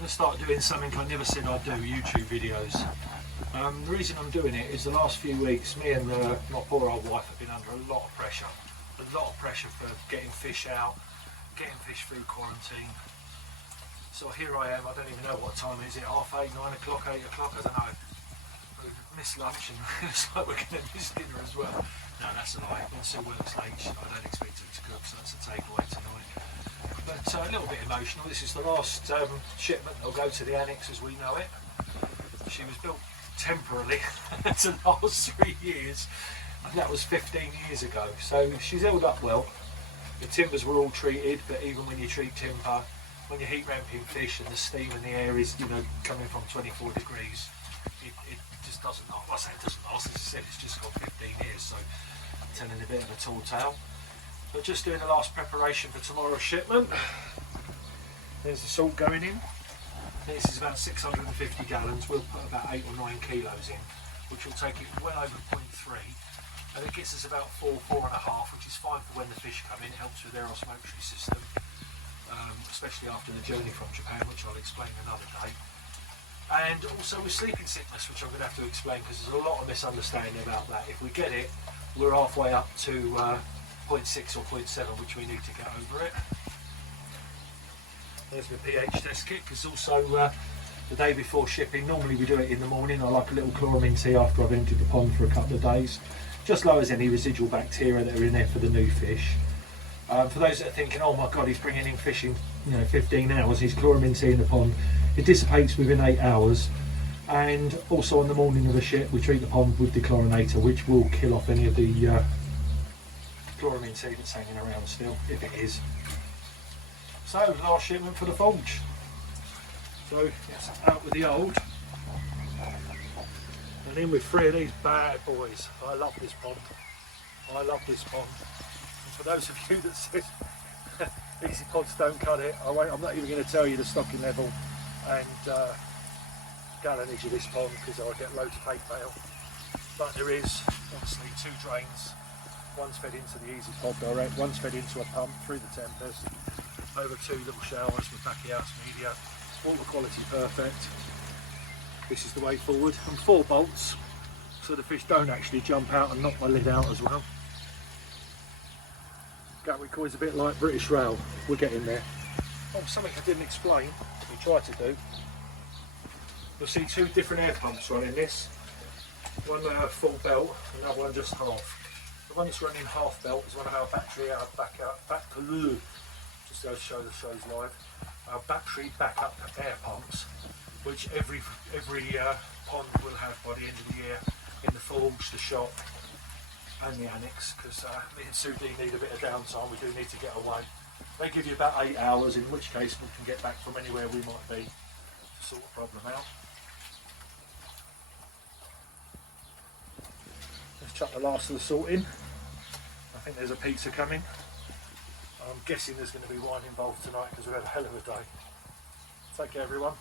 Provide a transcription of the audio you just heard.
going to start doing something I never said I'd do, YouTube videos. The reason I'm doing it is the last few weeks me and my poor old wife have been under a lot of pressure for getting fish out, getting fish through quarantine. So here I am, I don't even know what time it is, it 8:30, 9 o'clock, 8 o'clock, I don't know. We've missed lunch and it's like we're going to miss dinner as well. No, that's a lie. When Sue works late, I don't expect her to cook, so that's a takeaway tonight. But a little bit emotional. This is the last shipment that'll go to the Annex as we know it. She was built temporarily to last 3 years, and that was 15 years ago. So she's held up well. The timbers were all treated, but even when you treat timber, when you're heat ramping fish and the steam in the air is, you know, coming from 24 degrees, it just doesn't last. Well, I say it doesn't last, as I said, it's just got 15 years, so I'm telling a bit of a tall tale. But just doing the last preparation for tomorrow's shipment. There's the salt going in. This is about 650 gallons. We'll put about 8 or 9 kilos in, which will take it well over 0.3. And it gets us about 4, 4.5, which is fine for when the fish come in. It helps with their osmosis system, especially after the journey from Japan, which I'll explain another day. And also with sleeping sickness, which I'm going to have to explain because there's a lot of misunderstanding about that. If we get it, we're halfway up to 0.6 or 0.7, which we need to get over it. There's my pH test kit, because also the day before shipping, normally we do it in the morning. I like a little chloramine tea after I've emptied the pond for a couple of days. Just lowers any residual bacteria that are in there for the new fish. For those that are thinking, oh my god, he's bringing in fish in 15 hours, his chloramine tea in the pond, it dissipates within 8 hours. And also on the morning of the ship, we treat the pond with dechlorinator, which will kill off any of the chloramine tea that's hanging around still, if it is. So, last shipment for the forge. So, it's out with the old. And in with 3 of these bad boys. I love this pond. I love this pond. And for those of you that said easy pods don't cut it, I'm not even going to tell you the stocking level and gallonage of this pond because I'll get loads of hate mail. But there is obviously 2 drains. One's fed into the easy pod direct, one's fed into a pump through the Tempest, over 2 little showers with Backhouse media, water quality perfect. This is the way forward, and 4 bolts so the fish don't actually jump out and knock my lid out as well. Gatwick is a bit like British Rail, we're getting there. Oh, something I didn't explain, we tried to do. You'll see 2 different air pumps running this. One full belt, another one just half. The one that's running half belt is one of our battery just to show the shows live. Our battery backup air pumps, which every pond will have by the end of the year in the forge, the shop, and the Annex. Because me and Sue need a bit of downtime. We do need to get away. They give you about 8 hours, in which case we can get back from anywhere we might be to sort the problem out. Let's chuck the last of the salt in. I think there's a pizza coming. I'm guessing there's going to be wine involved tonight because we've had a hell of a day. Take care everyone.